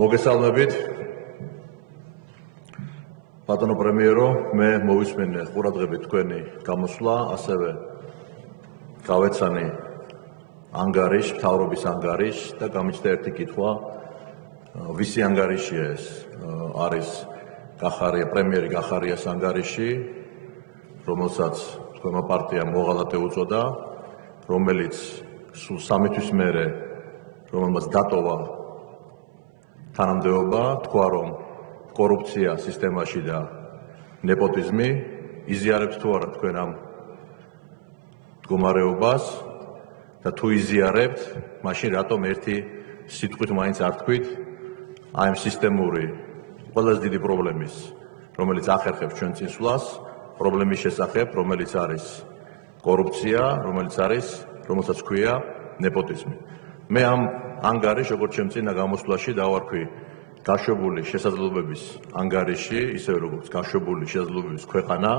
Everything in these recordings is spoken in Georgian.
მოგესალმებით. ბატონო პრემიერო, მე მოვისმენე ყურადღებით თქვენი გამოსვლა, ასევე გავეცანი ანგარიშ, მთავრობის ანგარიშ და გამიჩნდა ერთი კითხვა, ვისი ანგარიშია ეს? არის პრემიერი გახარიას ანგარიში, რომელსაც თქვენმა პარტიამ მოღალატე უწოდა, რომელიც სულ 3 თვის მერე, რომელმაც დატოვა თანამდებობა, თქვა რომ კორუფცია სისტემაში და ნეპოტიზმი, იზიარებთ თუ არა თქვენ ამ მდგომარეობას და თუ იზიარებთ, მაშინ რატომ ერთი სიტყვით მაინც არ თქვით აი ამ სისტემური ყველაზე დიდი პრობლემის, რომელიც ახერხებს ჩვენ წინსვლას, პრობლემის შესახებ, რომელიც არის კორუფცია, რომელსაც ქვია ნეპოტიზმი. მე ამ ანგარიშს, როგორც ჩემ წინა გამოსვლაში დავარქვი გაშვებული შესაძლებლობების ანგარიში, ისევე როგორც გაშვებული შესაძლებლობების ქვეყანა.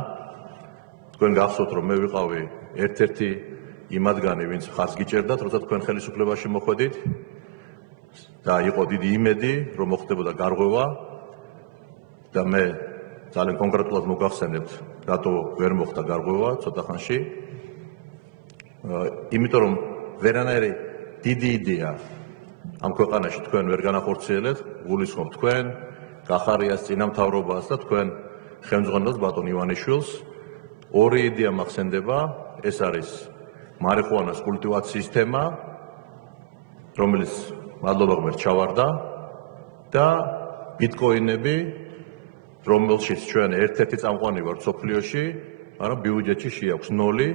თქვენ გახსოვთ, რომ მე ვიყავი ერთ-ერთი იმადგანი, ვინც მხარს გიჭერდათ, როცა თქვენ ხელისუფლებაში მოხვედით და იყო დიდი იმედი, რომ მოხდებოდა გარღვევა და მე ძალიან კონკრეტულად მოგახსენებთ, რატო ვერ მოხდა გარღვევა ცოტა ხანში. იმიტომ რომ ვერანაირი დიდი იდეა ამ ქვეყანაში თქვენ ვერ განახორციელებთ, გულისხმობ თქვენ, გახარიას წინამთავრობას და თქვენ ხელმძღვანელს ბატონ ივანიშვილს. ორი იდეა მახსენდება, ეს არის მარიხუანას კულტივაციის თემა, რომელიც მადლობა ღმერთს ჩავარდა და ბიტკოინები, რომელშიც ჩვენ ერთ-ერთი წამყვანი ვართ მსოფლიოში, მაგრამ ბიუჯეტში შეაქვს 0,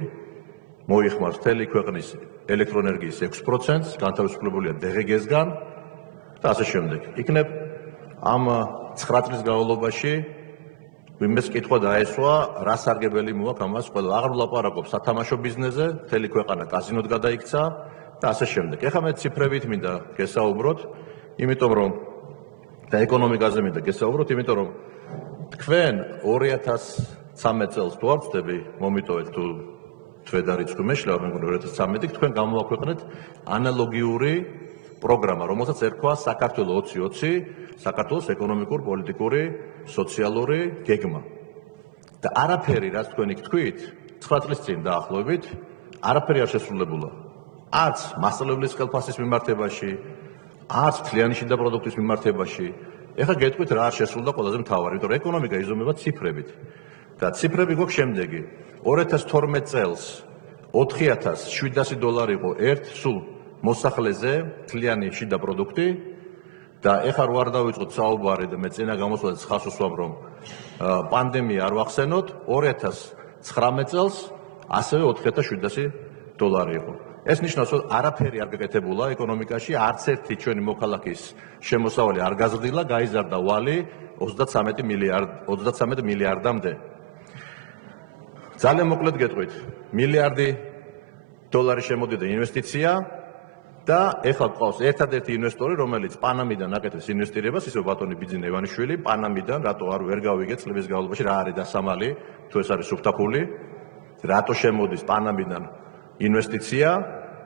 მოიხმარს მთელი ქვეყნის ელექტროენერგიის 6%-ს, განთავისუფლებულია DGG-სგან და ასე შემდეგ. იქნებ ამ 9 წლის განმავლობაში ვინმეს კითხვა დაესვა, რა სარგებელი მოაქვს ამას ყველა. აღარ ვლაპარაკობ სათამაშო ბიზნესზე, მთელი ქვეყანა კაზინოდ გადაიქცა და ასე შემდეგ. ეხლა მე ციფრებით მინდა გესაუბროთ, იმიტომ რომ და ეკონომიკაზე მინდა გესაუბროთ, იმიტომ რომ თქვენ 2013 წელს თუ არ ვწდები, მომიტოვეთ თუ თვედარიც თუ მეშლავ, მე მგონი 2013-ით თქვენ გამოაქვეყნეთ ანალოგიური პროგრამა, რომელსაც ერქვა საქართველოს 2020, საქართველოს ეკონომიკური, პოლიტიკური, სოციალური გეგმა. და არაფერი, რაც თქვენ იქ თქვით, 9 წლის წინ დაახლოებით, არაფერი არ შესრულებულა. არც მასწავლებლის ხელფასის მიმართებაში, არც მთლიანი შიდა პროდუქტის მიმართებაში. ეხლა გეტყვით რა არ შესრულდა ყველაზე მთავარი, იმიტომ რომ ეკონომიკა იზომება ციფრებით. და ციფრები გვაქვს შემდეგი. 2012 წელს $4,700 იყო ერთ სულ მოსახლეზე მთლიანი შიდა პროდუქტი და ეხლა არ დავიწყოთ საუბარი და მე წინა გამოსვლაზე ხას უსვამ რომ პანდემია არ ვახსენოთ, 2019 წელს ასევე $4,700 იყო. ეს ნიშნავს, რომ არაფერი არ გაკეთებულა ეკონომიკაში, არც ერთი ჩვენი მოქალაქის შემოსავალი არ გაზრდილა, გაიზარდა ვალი 33 მილიარდამდე. ძალიან მოკლედ გეტყვით, $1 მილიარდი შემოდიდა ინვესტიცია და ეხლა გვყავს ერთადერთი ინვესტორი, რომელიც პანამიდან აკეთებს ინვესტირებას, ისევ ბატონი ბიძინა ივანიშვილი, პანამიდან, რატო ვერ გავიგეთ წლების განმავლობაში რა არის დასამალი, თუ ეს არის სუფთაფული, რატო შემოდის პანამიდან ინვესტიცია,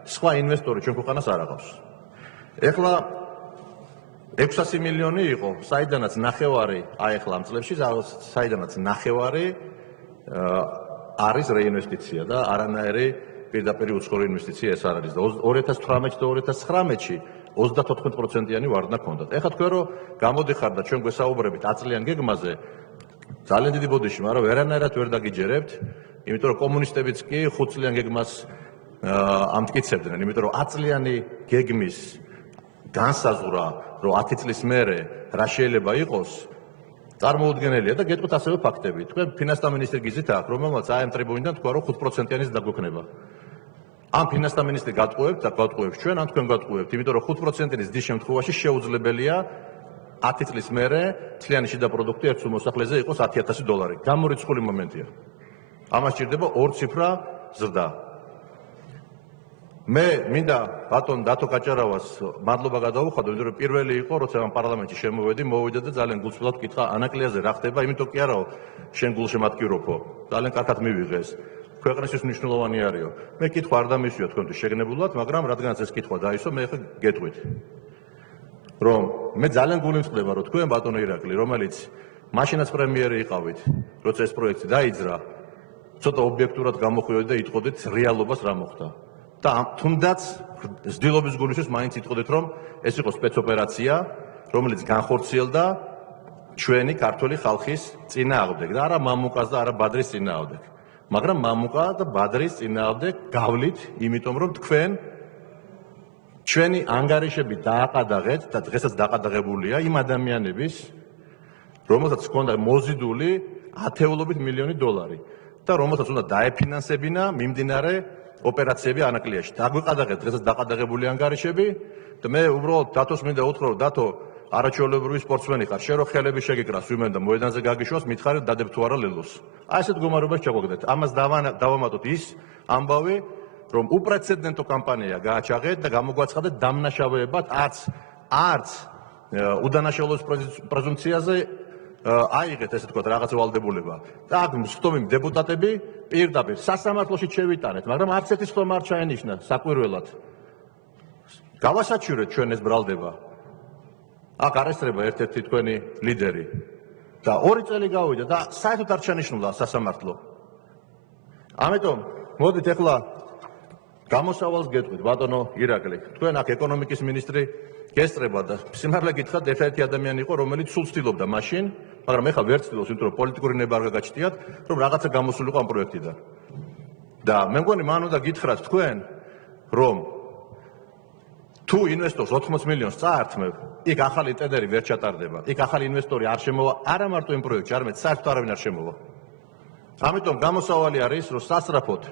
სხვა ინვესტორი ჩვენ ქვეყანას არ აყავს. ეხლა 600 მილიონი იყო, საიდანაც ნახევარი, აი ეხლა ამ წლებში, საიდანაც ნახევარი არის რეინვესტიცია და არანაირი პირდაპირ უცხოური ინვესტიცია ეს არ არის და 2018 და 2019-ში 34%-იანი ვარდნა ჰქონდათ. ეხლა თქვენ რომ გამოდიხარ და ჩვენ გვესაუბრებით 10 წლიან გეგმაზე, ძალიან დიდი ბოდიში, მაგრამ ვერანაირად ვერ დაგიჯერებთ, იმიტომ რომ კომუნისტებიც კი 5 წლიან გეგმას ამტკიცებდნენ, იმიტომ რომ 10 წლიანი გეგმის განსაზღვრა, რომ 10 წლის მერე რა შეიძლება იყოს, წარმოუდგენელია და გეტყვით ასევე ფაქტები. თქვენ ფინანსთა მინისტრი გიზით აქ, რომელმაც აი ამ ტრიბუნიდან თქვა, რომ 5%-იანი დაგვექნება. ამ ფინანსთა მინისტრი გატყუებს ჩვენ, ან თქვენ გატყუებთ, იმიტომ რომ 5%-იანი ზრდის შემთხვევაში შეუძლებელია 10 წლის მერე მთლიანი შიდა პროდუქტი ერთ მოსახლეზე იყოს $10,000. გამორიცხული მომენტია. ამას სჭირდება 2 ციფრა ზრდა. მე მინდა ბატონ დათო კაჭარავას მადლობა გადავუხადო, იმიტომ რომ პირველი იყო, როცა ამ პარლამენტში შემოვედი, მოვიდა და ძალიან გულწრფელად ვკითხა ანაკლიაზე რა ხდება, იმიტომ კი არაო, შენ გულშემატკივრობო, ძალიან კარგად მივიღეს. ქვეყნისთვის მნიშვნელოვანი არისო. მე კითხვა არ დამისვია თქვენთვის შეგნებულად, მაგრამ რადგანაც ეს კითხვა დაისვა, მე ახლა გეტყვით. რომ მე ძალიან გულიმწყდება რომ თქვენ ბატონო ირაკლი, რომელიც მაშინაც პრემიერი იყავით, როცა ეს პროექტი დაიძრა, ცოტა ობიექტურად გამოხვიდეთ და იტყოდეთ რეალობას რა მოხდა. და თუნდაც ზრდილობის გულისთვის მაინც იტყოდეთ რომ ეს იყო სპეცოპერაცია, რომელიც განხორციელდა ჩვენი ქართული ხალხის წინააღმდეგ და არა მამუკას და არა ბადრის წინააღმდეგ. მაგრამ მამუკა და ბადრის წინააღმდეგ გავლით, იმიტომ რომ თქვენ ჩვენი ანგარიშები დააყადაღეთ და დღესაც დაყადაღებულია იმ ადამიანების, რომელსაც ჰქონდა მოზიდული ათეულობით მილიონი დოლარი და რომელსაც უნდა დაეფინანსებინა მიმდინარე ოპერაციები ანაკლიაში. დაგვიყადაღეთ დღესაც დაყადაღებული ანგარიშები და მე უბრალოდ დათოს მინდა უთხრა, რომ დათო არაჩვეულებრივი სპორტსმენი ხარ, შენ რო ხელები შეგიკრას ვიმენ და მოედანზე გაგიშვას, მითხარით დადებ თუ არა ლელოს. აი ესეთ მდგომარეობას ჩაგვაგდეთ. ამას დავამატოთ ის ამბავი, რომ უპრეცედენტო კამპანია გააჩაღეთ და გამოგვაცხადეთ დამნაშავეებად არც უდანაშაულობის პრეზუმპციაზე აიღეთ ესე თქვა რაღაც ვალდებულება. და აქ მსხდომი დეპუტატები პირდაპირ სასამართლოში შევიტანეთ, მაგრამ არც ერთი სხდომა არ ჩაენიშნა საკვირველად. გავასაჩივრეთ ჩვენ ეს ბრალდება. აქ არესწრება ერთ-ერთი თქვენი ლიდერი და 2 წელი გავიდა და საერთოდ არ ჩანიშნულა სასამართლო. ამიტომ მოდით ახლა გამოსავალს გეტყვით ბატონო ირაკლი. თქვენ აქ ეკონომიკის მინისტრი გესწრება და სიმართლე გითხრათ, ერთ-ერთი ადამიანი იყო, რომელიც სულ ცდილობდა მაშინ, მაგრამ ეხლა ვერ ცდილობს, იმიტომ რომ პოლიტიკური ნება არ გაგაჩნიათ, რომ რაღაცა გამოსულიყო ამ პროექტიდან. და მე მგონი მან უნდა გითხრათ თქვენ, რომ თუ ინვესტორს 80 მილიონს წაართმევ, იქ ახალი ტენდერი ვერ ჩატარდება, იქ ახალი ინვესტორი არ შემოვა, არა მარტო იმ პროექტში, არამედ საერთოდ არავინ არ შემოვა. ამიტომ გამოსავალი არის, რომ სასწრაფოდ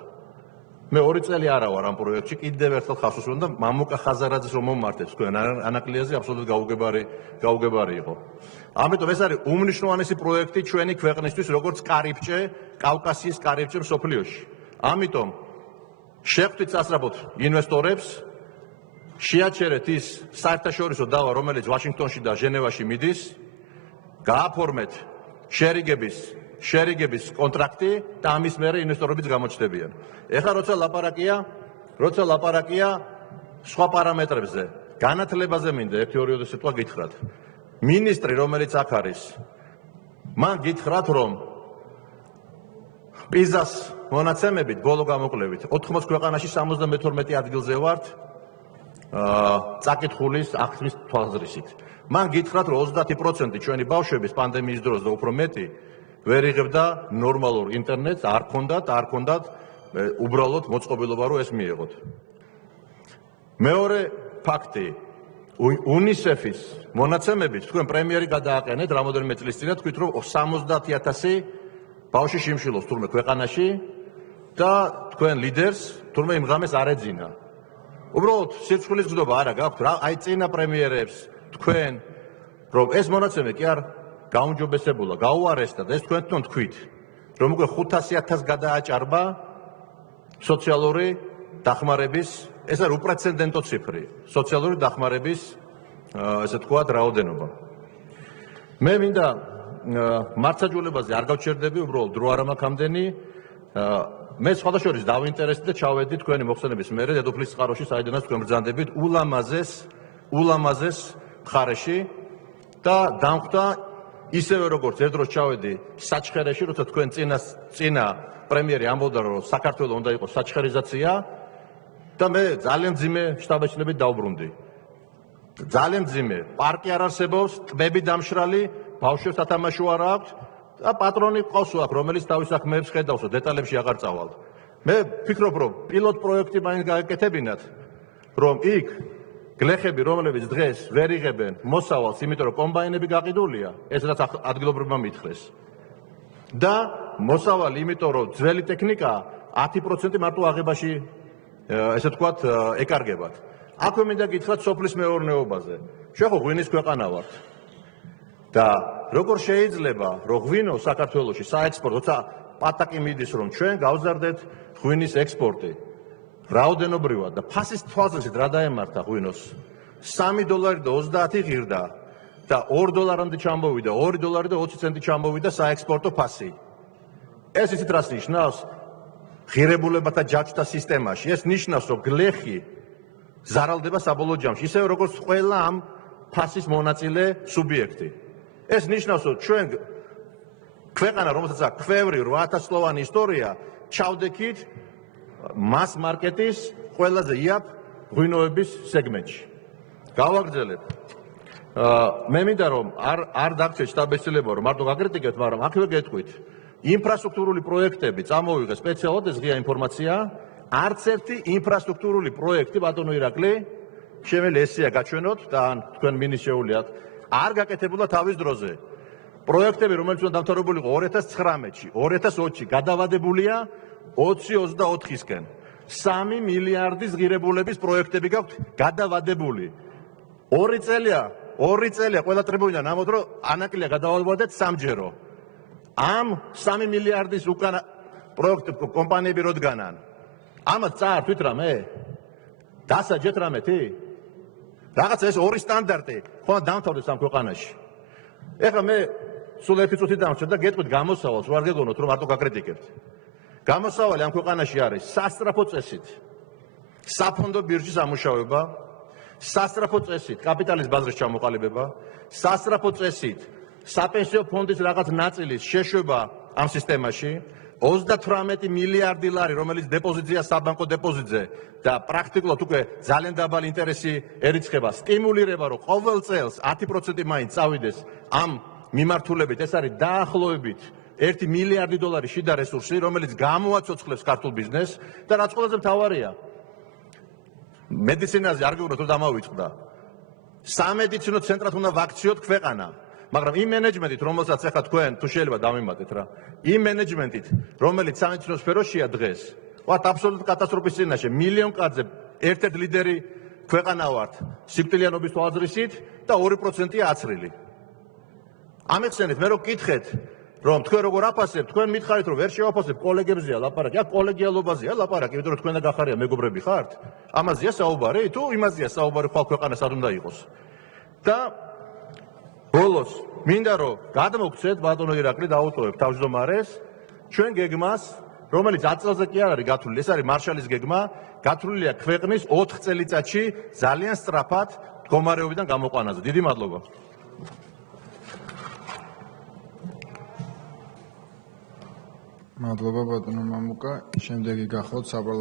მე 2 წელი არა ვარ ამ პროექტში, კიდევ ერთხელ ხავს უსვენ და მამუკა ხაზარაძეს რომ მომმართებს თქვენ ანაკლიაზე აბსოლუტურად გაუგებარი იყო. ამიტომ ეს არის უმნიშვნელოვანესი პროექტი ჩვენი ქვეყნისთვის, როგორც კარიბჭე, კავკასიის კარიბჭე მსოფლიოში. ამიტომ შეხვდით სასწრაფოდ ინვესტორებს, შეაჩერეთ ის საერთაშორისო დავა, რომელიც ვაშინგტონში და ჟენევაში მიდის, გააფორმეთ შერიგების კონტრაქტი და ამის მერე ინვესტორებიც გამოჩნდებიან. ეხლა როცა ლაპარაკია სხვა პარამეტრებზე, განათლებაზე მინდა 1-2 სიტყვა გითხრათ. მინისტრი, რომელიც აქ არის, მან გითხრათ, რომ პიზას მონაცემებით ბოლო გამოკვლევით 80 ქვეყანაში 72 ადგილზე ვართ წაკითხulis ახსნის თვალსაზრისით. მან გითხრათ, რომ 30% ჩვენი ბავშვების პანდემიის დროს და უფრო მეტი ვერ იღებდა ნორმალურ ინტერნეტს, არ ქონდათ უბრალოდ მოწყობილობა რომ ეს მიიღოთ. მეორე ფაქტი, UNICEF-ის მონაცემებით თქვენ პრემიერი გადააყენეთ რამოდენიმე წლის წინ და თქვით რომ 70,000 ბავშვი შიმშილობს თურმე ქვეყანაში და თქვენ ლიდერს თურმე იმ ღამეს არ ეძინა. უბრალოდ სირცხვილის გზნობა არა გაქვთ რა, აი წინა პრემიერებს თქვენ რომ ეს მონაცემე კი არ გაუმჯობესებულა, გაუარესდა და ეს თქვენ თქვით, რომ უკვე 500,000 გადააჭარბა სოციალური დახმარების, ეს არის უპრეცედენტო ციფრი, სოციალური დახმარების, ესე თქვათ, რაოდენობა. მე მინდა მართლმსაჯულებაზე არ გავჩერდები, უბრალოდ დრო არ მაქვს ამდენი. მე სხვადასხვა დავინტერესდი და ჩავედი თქვენი მოხსენების მერე დედოფლის წყაროში, საიდანაც თქვენ ბრძანდებით ულამაზეს მხარეში და დამხვდა ისევე როგორც ერთ დროს ჩავედი საჩხერეში, როცა თქვენ წინა პრემიერი ამბობდა, რომ საქართველოს უნდა იყოს საჩხერიზაცია და მე ძალიან მძიმე შთაბეჭდილებით დავბრუნდი. ძალიან მძიმე, პარკი არ არსებობს, ტბები დამშრალი, ბავშვებს სათამაშო არ აქვს და პატრონი ყავს აქ, რომელიც თავის საქმეებს ხედავსო, დეტალებში აღარ წავალ. მე ვფიქრობ, რომ პილოტ პროექტი მაინც გააკეთებინათ, რომ იქ გლეხები, რომლებიც დღეს ვერ იღებენ მოსავალს, იმიტომ რომ კომბაინები გაყიდულია, ეს რაც ადგილობრივმა მითხრეს. და მოსავალი, იმიტომ რომ ძველი ტექნიკა 10% მარტო აღებაში, ესე თქვათ, ეკარგებათ. აქვე მინდა გითხრათ სოფლის მეურნეობაზე. ჩვენ ხო ღვინის ქვეყანა ვართ. და როგორ შეიძლება, რომ ღვინო საქართველოში საექსპორტო, როცა პატაკი მიდის, რომ ჩვენ გავზარდეთ ღვინის ექსპორტი. რაოდენობრივად და ფასის თვალსაზრისით რა დაემართა ღვინოს? $3 და 30 ღირდა და $2 ჩამოვიდა, $2 და 20 ცენტი ჩამოვიდა საექსპორტო ფასი. ეს ისიც რას ნიშნავს? ღირებულებათა ჯაჭვთა სისტემაში. ეს ნიშნავს, რომ გლეხი ზარალდება საბოლოო ჯამში, ისევე როგორც ყველა ამ ფასის მონაწილე სუბიექტი. ეს ნიშნავს, რომ ჩვენ ქვეყანა, რომელსაც აქვს ქვევრი 8000-წლოვანი ისტორია, ჩავდექით მას მარკეტის ყველაზე იაფ ღვინოების სეგმენტში. გავაგრძელებ. მე მინდა რომ არ დაგჭირ შტაბ-ეცილება რომ მარტო გაკრიტიკებთ, მაგრამ აქვე გეტყვით, ინფრასტრუქტურული პროექტები წამოვიღე სპეციალურად, ეს ღია ინფორმაცია, არც ერთი ინფრასტრუქტურული პროექტი, ბატონო ირაკლი, შემიძლია ესეა გაჩვენოთ და თქვენ მინის შეუძლიათ, არ გაკეთებულა თავის დროზე. პროექტები, რომელიც უნდა დამთავრებული იყო 2019-ში, 2020-ში გადავადებულია 2024-ისკენ. 3 მილიარდის ღირებულების პროექტები გაქვთ გადავადებული. 2 წელია ყველა ტრიბუნიდან ამბობთ, რომ ანაკლია გადავადეთ სამჯერო. ამ 3 მილიარდის უკანა პროექტ კომპანიები როდგანან. ამათ წაართვით რამე? დასაჯეთ რამეთი? რაღაცა ეს ორი სტანდარტი ხომ დამთავრდეს ამ ქვეყანაში. ეხლა მე სულ 1 წუთი დამრჩა და გეტყვით გამოსავალს, რომ არ გეგონოთ რომ მარტო გაკრიტიკებთ. გამოსავალი ამ ქვეყანაში არის სასწრაფო წესით საფონდო ბირჟის ამუშავება, სასწრაფო წესით კაპიტალის ბაზრის ჩამოყალიბება, სასწრაფო წესით საპენსიო ფონდის რაღაც ნაწილის შეშვება ამ სისტემაში, 38 მილიარდი ლარი, რომელიც დეპოზიტია საბანკო დეპოზიტზე და პრაქტიკულად უკვე ძალიან დაბალი ინტერესი ერიცხება, სტიმულირება, რომ ყოველ წელს 10% მაინც წავიდეს ამ მიმართულებით, ეს არის დაახლოებით 1 მილიარდი დოლარი შიდა რესურსი, რომელიც გამოაცოცხლებს ქართულ ბიზნესს და რაც ყველაზე მთავარია, მედიცინაზე არ გეუბნოთ, რომ დამავიწყდა. სამედიცინო ცენტრად უნდა ვაქციოთ ქვეყანა, მაგრამ იმ მენეჯმენტით, რომელსაც ახლა თქვენ თუ შეიძლება დამიმატეთ რა, იმ მენეჯმენტით, რომელიც სამედიცინო სფეროშია დღეს, ვართ აბსოლუტურ კატასტროფის წინაშე, მილიონ კაცზე ერთ-ერთ ლიდერი ქვეყანა ვართ სიკვდილიანობის თვალსაზრისით და 2%-ია აცრილი. ამეხსენეთ, მე რო გკითხეთ, რომ თქვენ როგორ აფასებთ, თქვენ მითხარით, რომ ვერ შევაფასებთ, კოლეგებზეა ლაპარაკი, აქ კოლეგიალობაზეა ლაპარაკი, იმიტომ რომ თქვენ და გახარია მეგობრები ხართ? ამაზეა საუბარი, თუ იმაზეა საუბარი, ხვალ ქვეყანა სად უნდა იყოს? და ბოლოს, მინდა რომ გადმოგცეთ, ბატონო ირაკლი, დაუტოვებ თავმჯდომარეს, ჩვენ გეგმას, რომელიც 10 წელზე კი არ არის გათვლილი, ეს არის მარშალის გეგმა, გათვლილია ქვეყნის 4 წელიწადში ძალიან სწრაფად მდგომარეობიდან გამოყვანაზე. დიდი მადლობა. მადლობა ბატონო მამუკა. შემდეგი გახლავთ საპარლამენტო